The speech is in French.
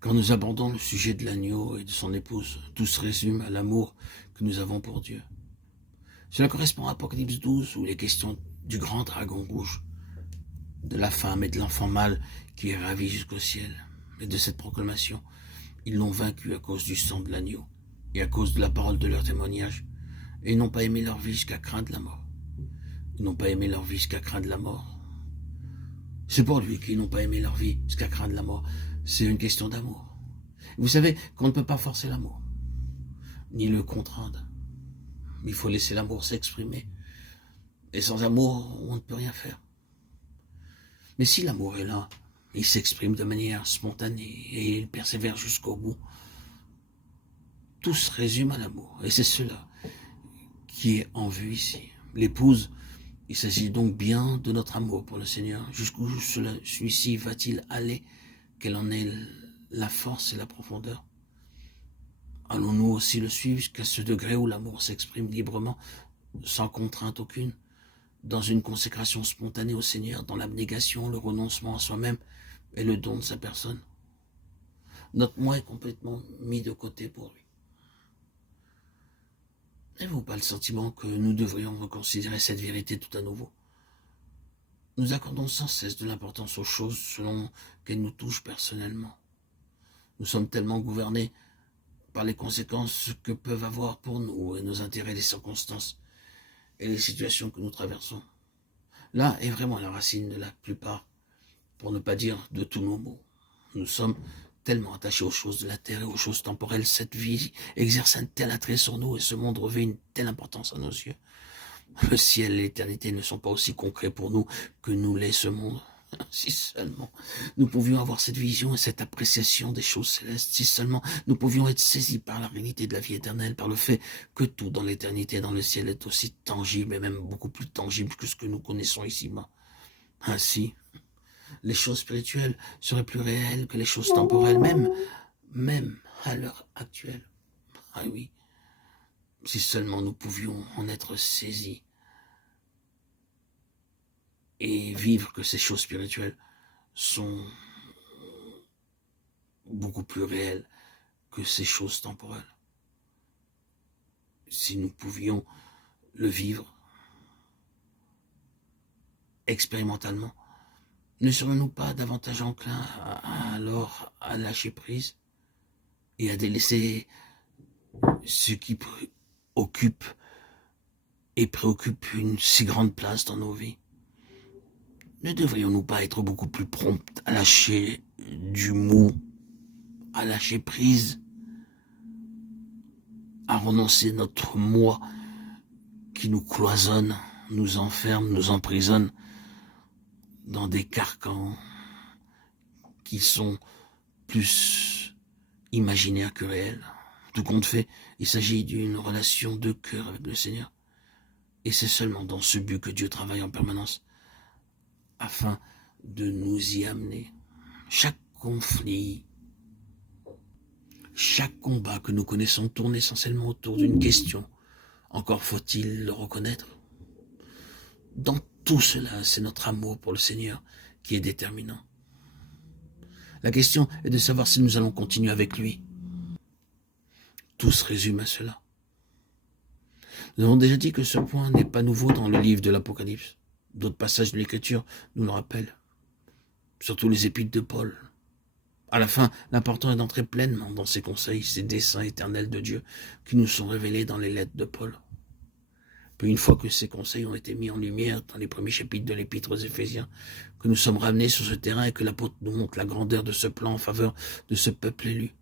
Quand nous abordons le sujet de l'agneau et de son épouse, tout se résume à l'amour que nous avons pour Dieu. Cela correspond à Apocalypse 12, où les questions du grand dragon rouge, de la femme et de l'enfant mâle qui est ravi jusqu'au ciel. Et de cette proclamation, ils l'ont vaincu à cause du sang de l'agneau et à cause de la parole de leur témoignage. Et ils n'ont pas aimé leur vie jusqu'à craindre la mort. Ils n'ont pas aimé leur vie jusqu'à craindre la mort. C'est pour lui qu'ils n'ont pas aimé leur vie jusqu'à craindre la mort. C'est une question d'amour. Vous savez qu'on ne peut pas forcer l'amour, ni le contraindre. Il faut laisser l'amour s'exprimer. Et sans amour, on ne peut rien faire. Mais si l'amour est là, il s'exprime de manière spontanée et il persévère jusqu'au bout. Tout se résume à l'amour. Et c'est cela qui est en vue ici. L'épouse, il s'agit donc bien de notre amour pour le Seigneur. Jusqu'où celui-ci va-t-il aller? Quelle en est la force et la profondeur? Allons-nous aussi le suivre jusqu'à ce degré où l'amour s'exprime librement, sans contrainte aucune, dans une consécration spontanée au Seigneur, dans l'abnégation, le renoncement à soi-même et le don de sa personne? Notre moi est complètement mis de côté pour lui. N'avez-vous pas le sentiment que nous devrions reconsidérer cette vérité tout à nouveau? Nous accordons sans cesse de l'importance aux choses selon qu'elles nous touchent personnellement. Nous sommes tellement gouvernés par les conséquences que peuvent avoir pour nous et nos intérêts les circonstances et les situations que nous traversons. Là est vraiment la racine de la plupart, pour ne pas dire de tous nos maux. Nous sommes tellement attachés aux choses de la terre et aux choses temporelles. Cette vie exerce un tel attrait sur nous et ce monde revêt une telle importance à nos yeux. Le ciel et l'éternité ne sont pas aussi concrets pour nous que nous l'est ce monde. Si seulement nous pouvions avoir cette vision et cette appréciation des choses célestes, si seulement nous pouvions être saisis par la réalité de la vie éternelle, par le fait que tout dans l'éternité, dans le ciel, est aussi tangible et même beaucoup plus tangible que ce que nous connaissons ici-bas. Ainsi, les choses spirituelles seraient plus réelles que les choses temporelles, même à l'heure actuelle. Ah oui, si seulement nous pouvions en être saisis et vivre que ces choses spirituelles sont beaucoup plus réelles que ces choses temporelles. Si nous pouvions le vivre expérimentalement, ne serions-nous pas davantage enclins alors à lâcher prise et à délaisser ce qui occupe et préoccupe une si grande place dans nos vies? Ne devrions-nous pas être beaucoup plus prompts à lâcher du mou, à lâcher prise, à renoncer notre moi qui nous cloisonne, nous enferme, nous emprisonne dans des carcans qui sont plus imaginaires que réels? Tout compte fait, il s'agit d'une relation de cœur avec le Seigneur. Et c'est seulement dans ce but que Dieu travaille en permanence, afin de nous y amener. Chaque conflit, chaque combat que nous connaissons tourne essentiellement autour d'une question. Encore faut-il le reconnaître? Dans tout cela, c'est notre amour pour le Seigneur qui est déterminant. La question est de savoir si nous allons continuer avec lui. Tout se résume à cela. Nous avons déjà dit que ce point n'est pas nouveau dans le livre de l'Apocalypse. D'autres passages de l'Écriture nous le rappellent. Surtout les épîtres de Paul. À la fin, l'important est d'entrer pleinement dans ces conseils, ces desseins éternels de Dieu qui nous sont révélés dans les lettres de Paul. Puis une fois que ces conseils ont été mis en lumière dans les premiers chapitres de l'Épître aux Éphésiens, que nous sommes ramenés sur ce terrain et que l'apôtre nous montre la grandeur de ce plan en faveur de ce peuple élu,